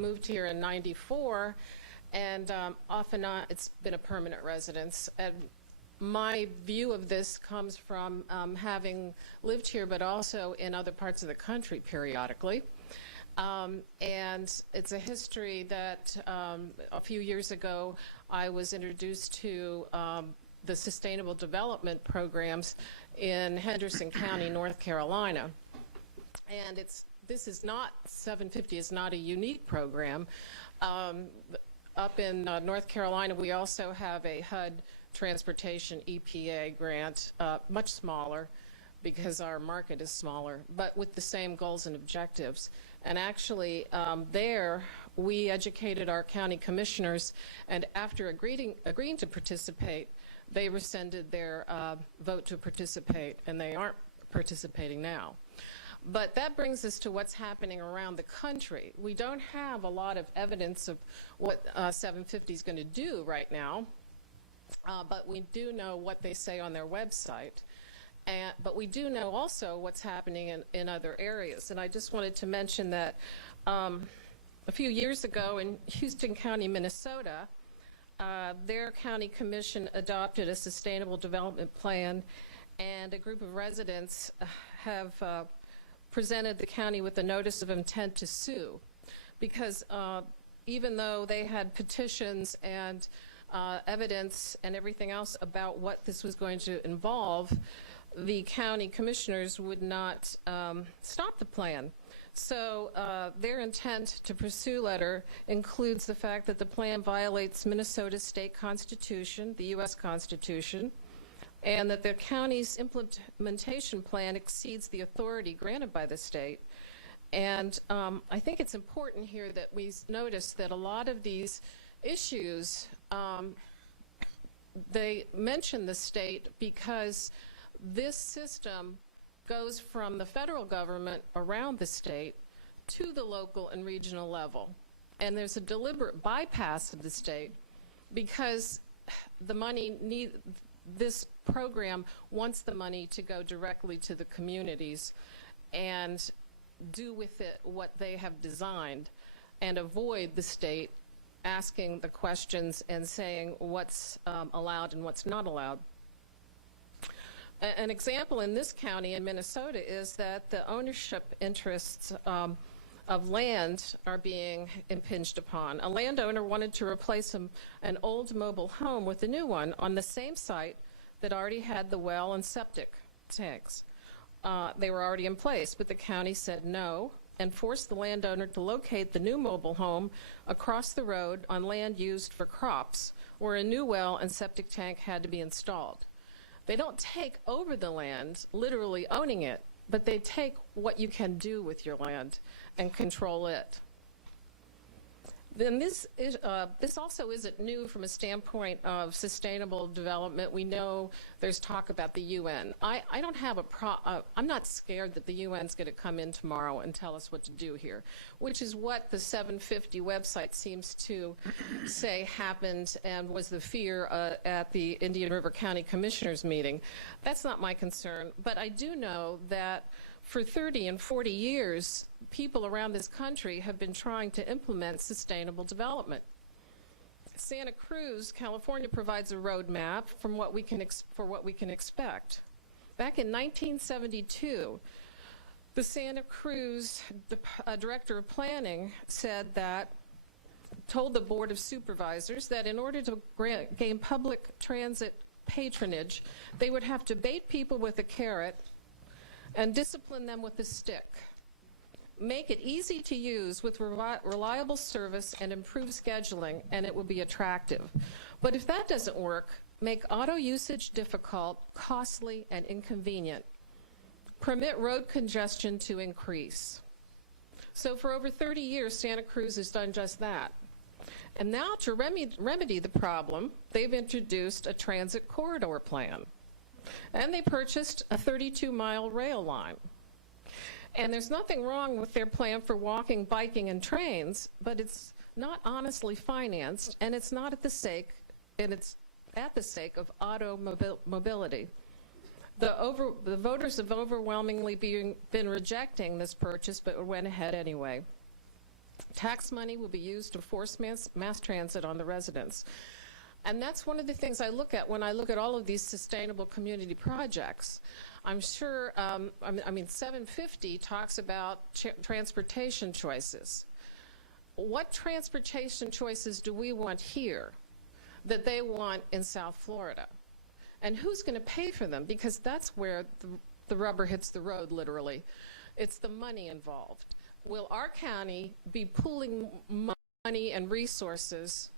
moved here in '94, and off and on, it's been a permanent residence. And my view of this comes from having lived here, but also in other parts of the country periodically. And it's a history that a few years ago I was introduced to the Sustainable Development Programs in Henderson County, North Carolina. And this is not, 750 is not a unique program. Up in North Carolina, we also have a HUD Transportation EPA grant, much smaller because our market is smaller, but with the same goals and objectives. And actually, there, we educated our county commissioners, and after agreeing to participate, they rescinded their vote to participate, and they aren't participating now. But that brings us to what's happening around the country. We don't have a lot of evidence of what 750 is going to do right now, but we do know what they say on their website. But we do know also what's happening in other areas. And I just wanted to mention that a few years ago in Houston County, Minnesota, their county commission adopted a sustainable development plan, and a group of residents have presented the county with a notice of intent to sue, because even though they had petitions and evidence and everything else about what this was going to involve, the county commissioners would not stop the plan. So their intent to pursue letter includes the fact that the plan violates Minnesota's state constitution, the U.S. Constitution, and that the county's implementation plan exceeds the authority granted by the state. And I think it's important here that we notice that a lot of these issues, they mention the state because this system goes from the federal government around the state to the local and regional level. And there's a deliberate bypass of the state because the money this program wants the money to go directly to the communities and do with it what they have designed, and avoid the state asking the questions and saying what's allowed and what's not allowed. An example in this county in Minnesota is that the ownership interests of land are being impinged upon. A landowner wanted to replace an old mobile home with a new one on the same site that already had the well and septic tanks. They were already in place, but the county said no and forced the landowner to locate the new mobile home across the road on land used for crops, where a new well and septic tank had to be installed. They don't take over the land, literally owning it, but they take what you can do with your land and control it. Then this also isn't new from a standpoint of sustainable development. We know there's talk about the UN. I don't have I'm not scared that the UN's going to come in tomorrow and tell us what to do here, which is what the 750 website seems to say happened and was the fear at the Indian River County Commissioners meeting. That's not my concern, but I do know that for 30 and 40 years, people around this country have been trying to implement sustainable development. Santa Cruz, California, provides a roadmap for what we can expect. Back in 1972, the Santa Cruz Director of Planning told the Board of Supervisors that in order to gain public transit patronage, they would have to bait people with a carrot and discipline them with a stick. Make it easy to use with reliable service and improved scheduling, and it will be attractive. But if that doesn't work, make auto usage difficult, costly, and inconvenient. Permit road congestion to increase. So for over 30 years, Santa Cruz has done just that. And now to remedy the problem, they've introduced a transit corridor plan. And they purchased a 32-mile rail line. And there's nothing wrong with their plan for walking, biking, and trains, but it's not honestly financed, and it's not at the sake, of mobility. The voters have overwhelmingly been rejecting this purchase, but went ahead anyway. Tax money will be used to force mass transit on the residents. And that's one of the things I look at when I look at all of these sustainable community projects. I'm sure, I mean, 750 talks about transportation choices. What transportation choices do we want here that they want in South Florida? And who's going to pay for them? Because that's where the rubber hits the road, literally. It's the money involved. Will our county be pooling money and resources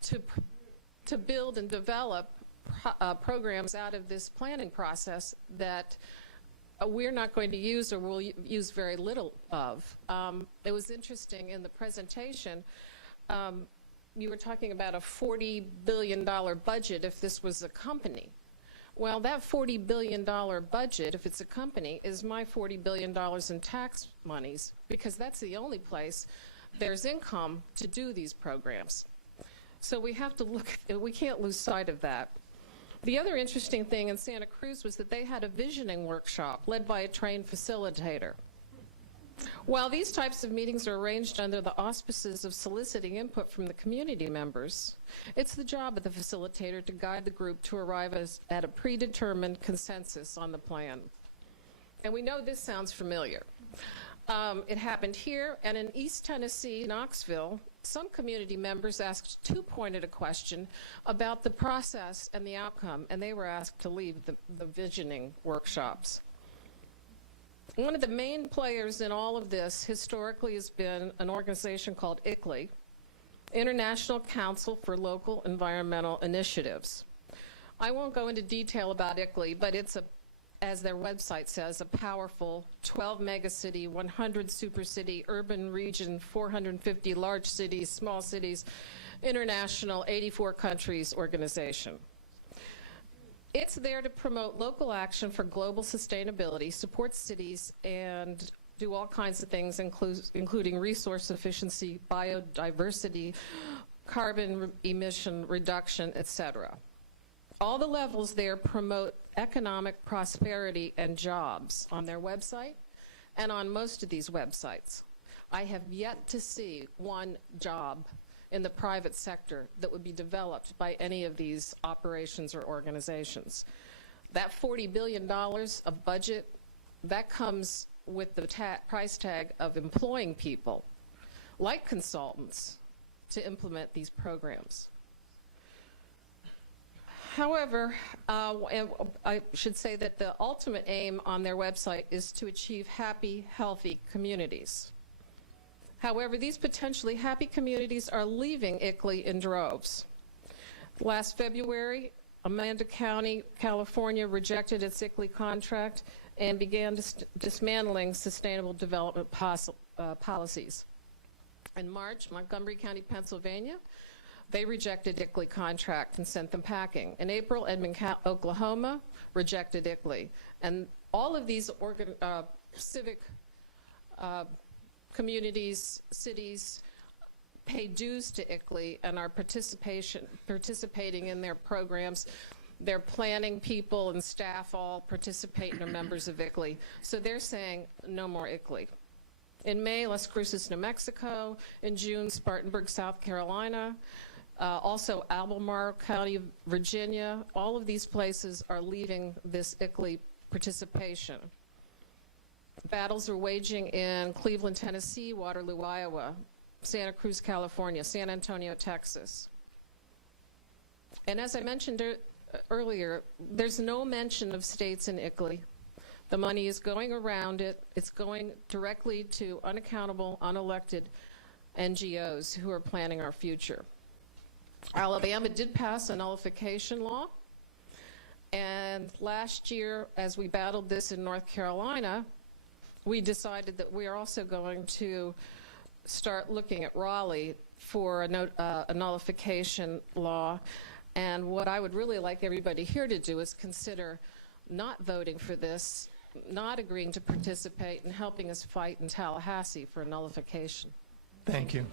to build and develop programs out of this planning process that we're not going to use or will use very little of? It was interesting in the presentation, you were talking about a $40 billion budget if this was a company. Well, that $40 billion budget, if it's a company, is my $40 billion in tax monies, because that's the only place there's income to do these programs. So we have to look, we can't lose sight of that. The other interesting thing in Santa Cruz was that they had a visioning workshop led by a trained facilitator. While these types of meetings are arranged under the auspices of soliciting input from the community members, it's the job of the facilitator to guide the group to arrive at a predetermined consensus on the plan. And we know this sounds familiar. It happened here, and in East Tennessee, Knoxville, some community members asked too pointed a question about the process and the outcome, and they were asked to leave the visioning workshops. One of the main players in all of this historically has been an organization called ICLEI, International Council for Local Environmental Initiatives. I won't go into detail about ICLEI, but it's, as their website says, a powerful 12 megacity, 100 supercity, urban region, 450 large cities, small cities, international, 84 countries organization. It's there to promote local action for global sustainability, support cities, and do all kinds of things, including resource efficiency, biodiversity, carbon emission reduction, etc. All the levels there promote economic prosperity and jobs on their website and on most of these websites. I have yet to see one job in the private sector that would be developed by any of these operations or organizations. That $40 billion of budget, that comes with the price tag of employing people, like consultants, to implement these programs. However, I should say that the ultimate aim on their website is to achieve happy, healthy communities. However, these potentially happy communities are leaving ICLEI in droves. Last February, Amanda County, California rejected its ICLEI contract and began dismantling sustainable development policies. In March, Montgomery County, Pennsylvania, they rejected ICLEI contract and sent them packing. In April, Edmond, Oklahoma rejected ICLEI. And all of these civic communities, cities, pay dues to ICLEI and are participating in their programs. Their planning people and staff all participate and are members of ICLEI. So they're saying no more ICLEI. In May, Las Cruces, New Mexico. In June, Spartanburg, South Carolina. Also Albemarle County, Virginia. All of these places are leaving this ICLEI participation. Battles are waging in Cleveland, Tennessee, Waterloo, Iowa, Santa Cruz, California, San Antonio, Texas. And as I mentioned earlier, there's no mention of states in ICLEI. The money is going around it. It's going directly to unaccountable, unelected NGOs who are planning our future. Alabama did pass a nullification law. And last year, as we battled this in North Carolina, we decided that we are also going to start looking at Raleigh for a nullification law. And what I would really like everybody here to do is consider not voting for this, not agreeing to participate, and helping us fight in Tallahassee for a nullification. Thank you.